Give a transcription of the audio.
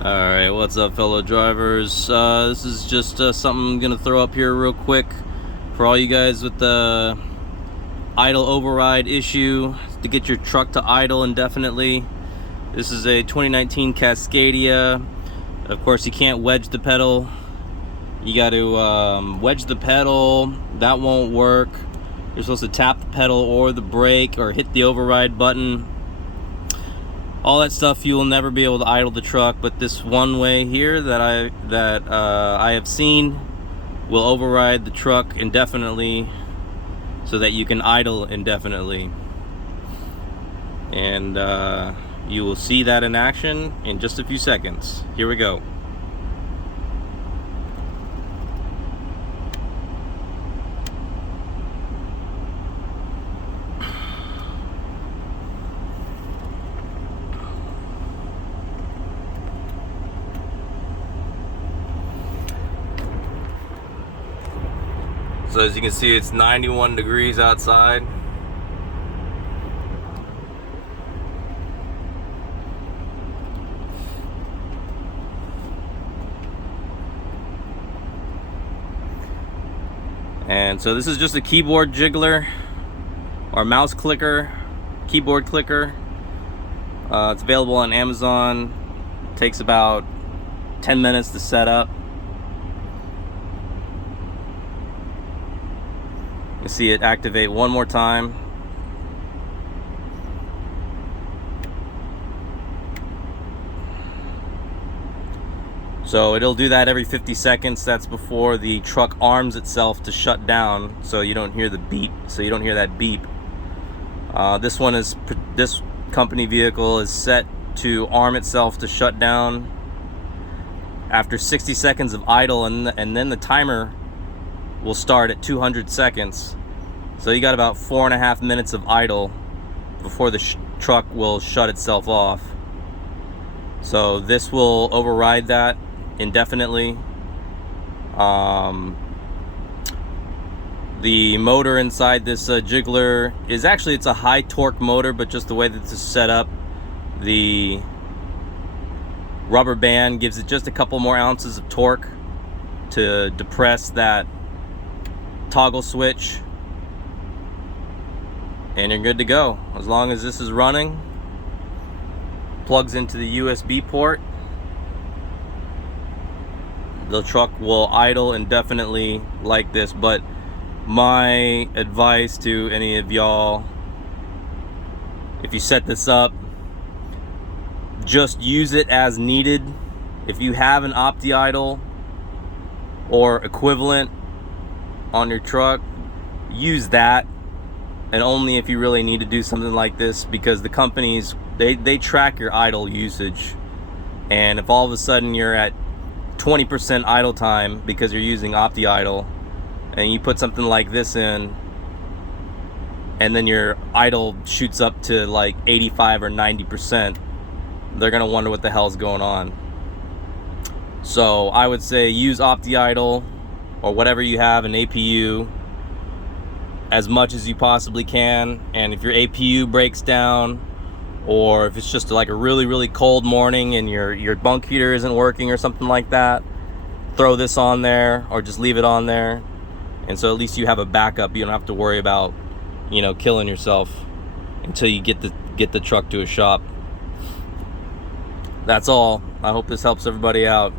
Alright, what's up, fellow drivers? This is just something I'm gonna throw up here real quick for all you guys with the idle override issue to get your truck to idle indefinitely. This is a 2019 Cascadia. Of course, you can't wedge the pedal. You got to wedge the pedal. That won't work. You're supposed to tap the pedal or the brake or hit the override button. All that stuff, you will never be able to idle the truck, but this one way here that I have seen will override the truck indefinitely so that you can idle indefinitely. And you will see that in action in just a few seconds. Here we go. So as you can see, it's 91 degrees outside. And so this is just a keyboard jiggler or mouse clicker, keyboard clicker. It's available on Amazon. It takes about 10 minutes to set up. You see it activate one more time. So it'll do that every 50 seconds. That's before the truck arms itself to shut down, so you don't hear the beep. So you don't hear that beep. This company vehicle is set to arm itself to shut down after 60 seconds of idle, and then the timer will start at 200 seconds. So you got about 4.5 minutes of idle before the truck will shut itself off. So this will override that indefinitely. The motor inside this jiggler is actually, it's a high torque motor, but just the way that this is set up, the rubber band gives it just a couple more ounces of torque to depress that toggle switch, and you're good to go. As long as this is running, plugs into the USB port, the truck will idle indefinitely like this. But my advice to any of y'all, if you set this up, just use it as needed. If you have an OptiIdle or equivalent on your truck, use that, and only if you really need to do something like this, because the companies, they track your idle usage. And if all of a sudden you're at 20% idle time because you're using OptiIdle, and you put something like this in, and then your idle shoots up to like 85 or 90%, they're gonna wonder what the hell's going on. So I would say use OptiIdle or whatever you have, an APU, as much as you possibly can. And if your APU breaks down, or if it's just like a really cold morning and your bunk heater isn't working or something like that, throw this on there, or just leave it on there. And so at least you have a backup. You don't have to worry about, you know, killing yourself until you get the truck to a shop. That's all. I hope this helps everybody out.